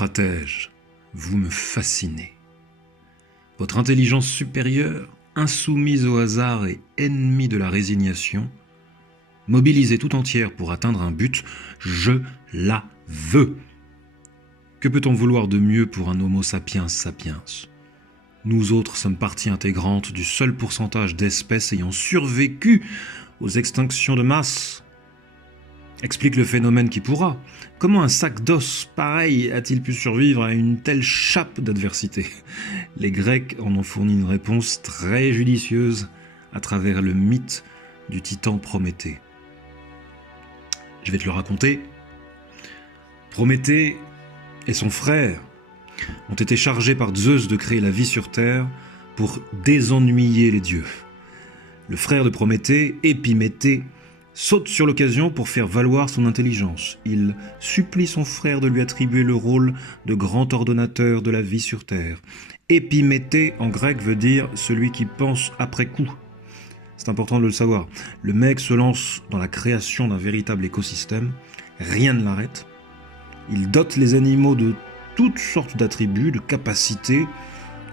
stratèges, vous me fascinez. Votre intelligence supérieure, insoumise au hasard et ennemie de la résignation, mobilisée tout entière pour atteindre un but, je la veux. Que peut-on vouloir de mieux pour un Homo sapiens sapiens? Nous autres sommes partie intégrante du seul pourcentage d'espèces ayant survécu aux extinctions de masse. Explique le phénomène qui pourra. Comment un sac d'os pareil a-t-il pu survivre à une telle chape d'adversité? Les Grecs en ont fourni une réponse très judicieuse à travers le mythe du titan Prométhée. Je vais te le raconter. Prométhée et son frère ont été chargés par Zeus de créer la vie sur Terre pour désennuyer les dieux. Le frère de Prométhée, Épiméthée, saute sur l'occasion pour faire valoir son intelligence. Il supplie son frère de lui attribuer le rôle de grand ordonnateur de la vie sur Terre. Épiméthée, en grec, veut dire celui qui pense après coup. C'est important de le savoir. Le mec se lance dans la création d'un véritable écosystème. Rien ne l'arrête. Il dote les animaux de toutes sortes d'attributs, de capacités,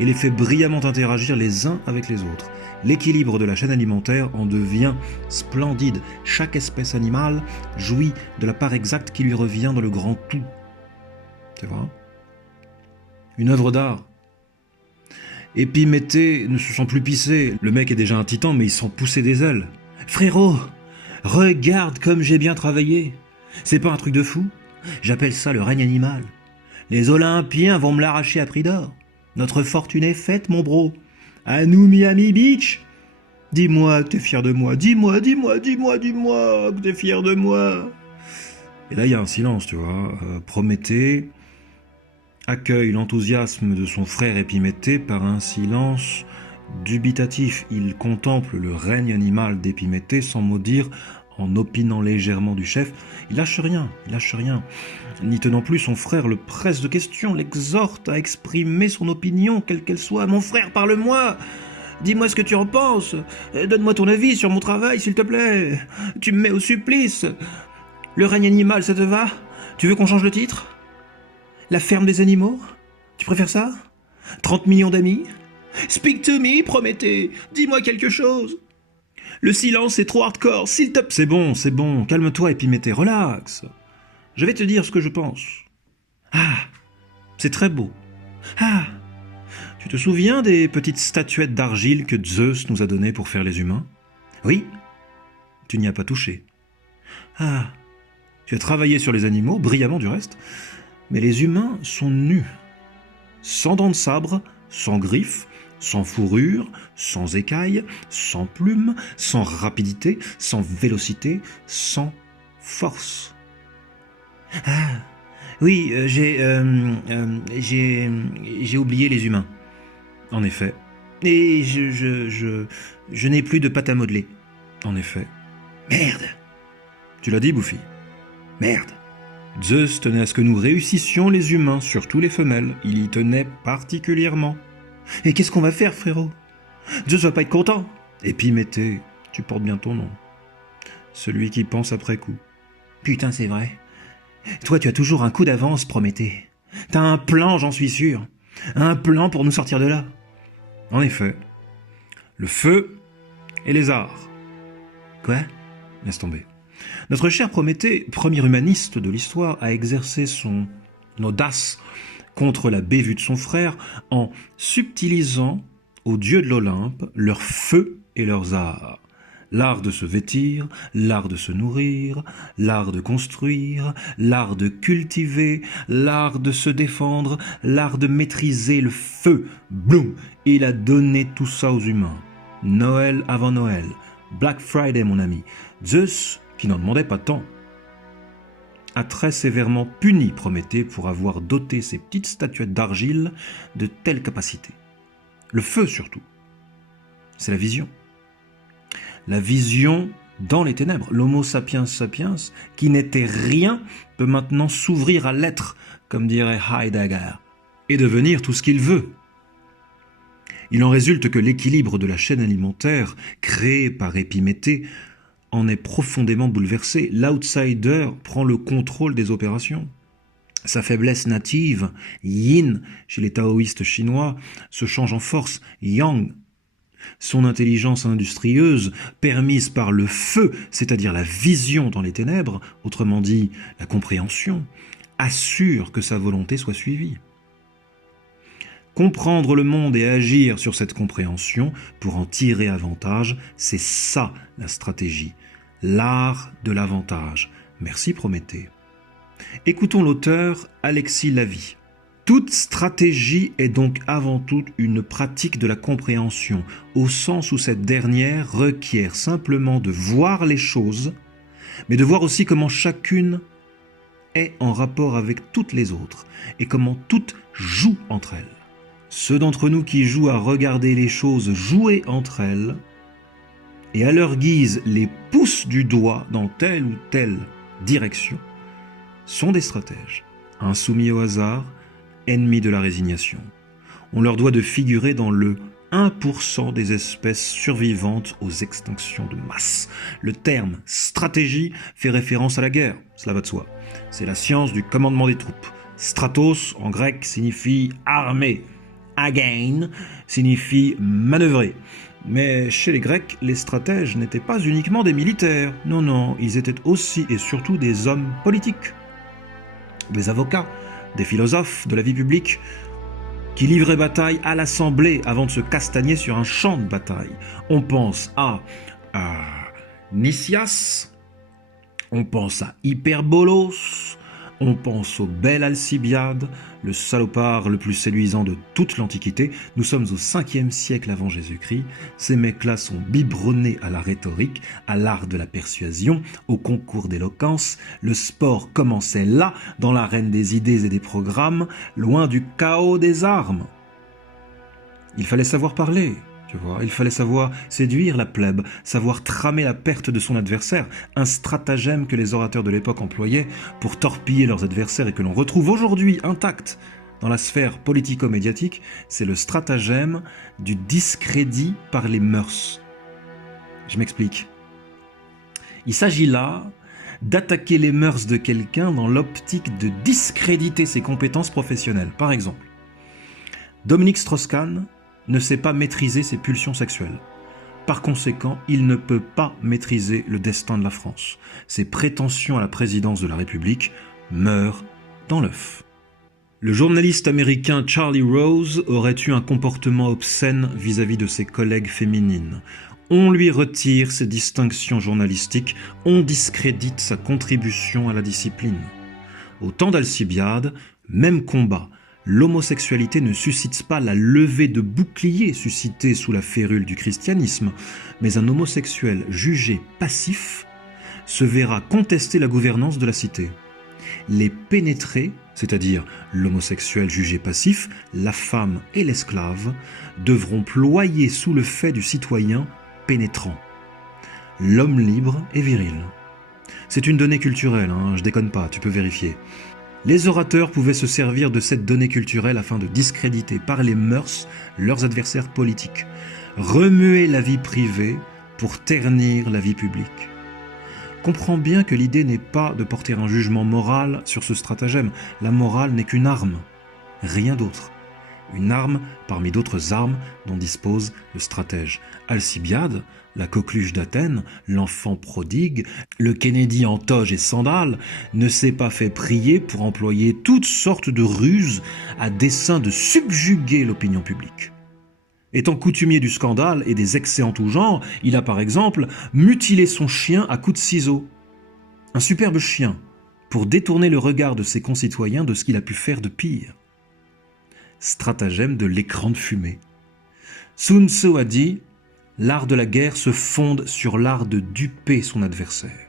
et les fait brillamment interagir les uns avec les autres. L'équilibre de la chaîne alimentaire en devient splendide. Chaque espèce animale jouit de la part exacte qui lui revient dans le grand tout. C'est vrai ? Une œuvre d'art. Épiméthée ne se sent plus pisser. Le mec est déjà un titan, mais il sent pousser des ailes. Frérot, regarde comme j'ai bien travaillé. C'est pas un truc de fou ? J'appelle ça le règne animal. Les Olympiens vont me l'arracher à prix d'or. Notre fortune est faite, mon bro. À nous, Miami Beach. Dis-moi que t'es fier de moi. Dis-moi que t'es fier de moi. Et là, il y a un silence, tu vois. Prométhée accueille l'enthousiasme de son frère Épiméthée par un silence dubitatif. Il contemple le règne animal d'Épiméthée sans mot dire, en opinant légèrement du chef. Il lâche rien. N'y tenant plus, son frère le presse de questions, l'exhorte à exprimer son opinion, quelle qu'elle soit. « Mon frère, parle-moi! Dis-moi ce que tu en penses! Donne-moi ton avis sur mon travail, s'il te plaît! Tu me mets au supplice! Le règne animal, ça te va? Tu veux qu'on change le titre? La ferme des animaux? Tu préfères ça? 30 millions d'amis? Speak to me, Prométhée! Dis-moi quelque chose! Le silence est trop hardcore, s'il te plaît! C'est bon, calme-toi, Épiméthée, relax! Je vais te dire ce que je pense. Ah, c'est très beau. Ah, tu te souviens des petites statuettes d'argile que Zeus nous a données pour faire les humains? Oui, tu n'y as pas touché. Ah, tu as travaillé sur les animaux, brillamment du reste, mais les humains sont nus, sans dents de sabre, sans griffes, sans fourrure, sans écailles, sans plumes, sans rapidité, sans vélocité, sans force. Ah, oui, j'ai oublié les humains. En effet. Et je n'ai plus de pâte à modeler. En effet. Merde. Tu l'as dit, Bouffi. Merde. Zeus tenait à ce que nous réussissions les humains, surtout les femelles. Il y tenait particulièrement. Et qu'est-ce qu'on va faire, frérot? Zeus va pas être content. Épiméthée, tu portes bien ton nom. Celui qui pense après coup. Putain, c'est vrai. Toi, tu as toujours un coup d'avance, Prométhée. T'as un plan, j'en suis sûr. Un plan pour nous sortir de là. En effet. Le feu et les arts. Quoi? Laisse tomber. Notre cher Prométhée, premier humaniste de l'histoire, a exercé son audace contre la bévue de son frère en subtilisant aux dieux de l'Olympe leurs feux et leurs arts. L'art de se vêtir, l'art de se nourrir, l'art de construire, l'art de cultiver, l'art de se défendre, l'art de maîtriser le feu. Bloum! Il a donné tout ça aux humains. Noël avant Noël. Black Friday, mon ami. Zeus, qui n'en demandait pas tant, a très sévèrement puni Prométhée pour avoir doté ces petites statuettes d'argile de telles capacités. Le feu, surtout. C'est la vision. La vision dans les ténèbres. L'homo sapiens sapiens, qui n'était rien, peut maintenant s'ouvrir à l'être, comme dirait Heidegger, et devenir tout ce qu'il veut. Il en résulte que l'équilibre de la chaîne alimentaire, créée par Épiméthée, en est profondément bouleversé. L'outsider prend le contrôle des opérations. Sa faiblesse native, yin, chez les taoïstes chinois, se change en force, yang. Son intelligence industrieuse, permise par le feu, c'est-à-dire la vision dans les ténèbres, autrement dit la compréhension, assure que sa volonté soit suivie. Comprendre le monde et agir sur cette compréhension pour en tirer avantage, c'est ça la stratégie, l'art de l'avantage. Merci Prométhée. Écoutons l'auteur Alexis Lavie. Toute stratégie est donc avant tout une pratique de la compréhension, au sens où cette dernière requiert simplement de voir les choses, mais de voir aussi comment chacune est en rapport avec toutes les autres, et comment toutes jouent entre elles. Ceux d'entre nous qui jouent à regarder les choses jouer entre elles, et à leur guise les poussent du doigt dans telle ou telle direction, sont des stratèges, insoumis au hasard, ennemis de la résignation. On leur doit de figurer dans le 1% des espèces survivantes aux extinctions de masse. Le terme stratégie fait référence à la guerre, cela va de soi. C'est la science du commandement des troupes. Stratos, en grec, signifie armée. Again signifie manœuvrer. Mais chez les Grecs, les stratèges n'étaient pas uniquement des militaires. Non, ils étaient aussi et surtout des hommes politiques. Des avocats, des philosophes de la vie publique, qui livraient bataille à l'Assemblée avant de se castagner sur un champ de bataille. On pense à Nicias, on pense à Hyperbolos, on pense au bel Alcibiade, le salopard le plus séduisant de toute l'Antiquité. Nous sommes au 5e siècle avant Jésus-Christ. Ces mecs-là sont biberonnés à la rhétorique, à l'art de la persuasion, au concours d'éloquence. Le sport commençait là, dans l'arène des idées et des programmes, loin du chaos des armes. Il fallait savoir parler. Tu vois, il fallait savoir séduire la plèbe, savoir tramer la perte de son adversaire, un stratagème que les orateurs de l'époque employaient pour torpiller leurs adversaires et que l'on retrouve aujourd'hui intact dans la sphère politico-médiatique, c'est le stratagème du discrédit par les mœurs. Je m'explique. Il s'agit là d'attaquer les mœurs de quelqu'un dans l'optique de discréditer ses compétences professionnelles. Par exemple, Dominique Strauss-Kahn ne sait pas maîtriser ses pulsions sexuelles. Par conséquent, il ne peut pas maîtriser le destin de la France. Ses prétentions à la présidence de la République meurent dans l'œuf. Le journaliste américain Charlie Rose aurait eu un comportement obscène vis-à-vis de ses collègues féminines. On lui retire ses distinctions journalistiques, on discrédite sa contribution à la discipline. Au temps d'Alcibiade, même combat. L'homosexualité ne suscite pas la levée de boucliers suscitée sous la férule du christianisme, mais un homosexuel jugé passif se verra contester la gouvernance de la cité. Les pénétrés, c'est-à-dire l'homosexuel jugé passif, la femme et l'esclave, devront ployer sous le fait du citoyen pénétrant. L'homme libre est viril. C'est une donnée culturelle, je déconne pas, tu peux vérifier. Les orateurs pouvaient se servir de cette donnée culturelle afin de discréditer par les mœurs leurs adversaires politiques, remuer la vie privée pour ternir la vie publique. Comprends bien que l'idée n'est pas de porter un jugement moral sur ce stratagème. La morale n'est qu'une arme, rien d'autre. Une arme parmi d'autres armes dont dispose le stratège. Alcibiade, la coqueluche d'Athènes, l'enfant prodigue, le Kennedy en toge et sandales, ne s'est pas fait prier pour employer toutes sortes de ruses à dessein de subjuguer l'opinion publique. Étant coutumier du scandale et des excès en tout genre, il a par exemple mutilé son chien à coups de ciseaux. Un superbe chien, pour détourner le regard de ses concitoyens de ce qu'il a pu faire de pire. Stratagème de l'écran de fumée. Sun Tzu a dit « L'art de la guerre se fonde sur l'art de duper son adversaire ».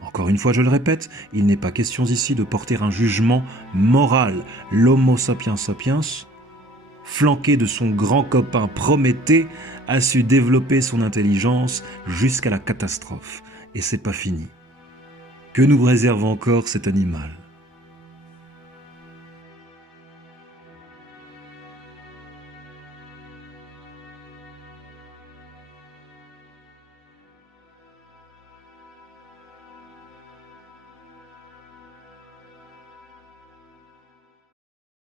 Encore une fois, je le répète, il n'est pas question ici de porter un jugement moral. L'homo sapiens sapiens, flanqué de son grand copain Prométhée, a su développer son intelligence jusqu'à la catastrophe. Et c'est pas fini. Que nous réserve encore cet animal ?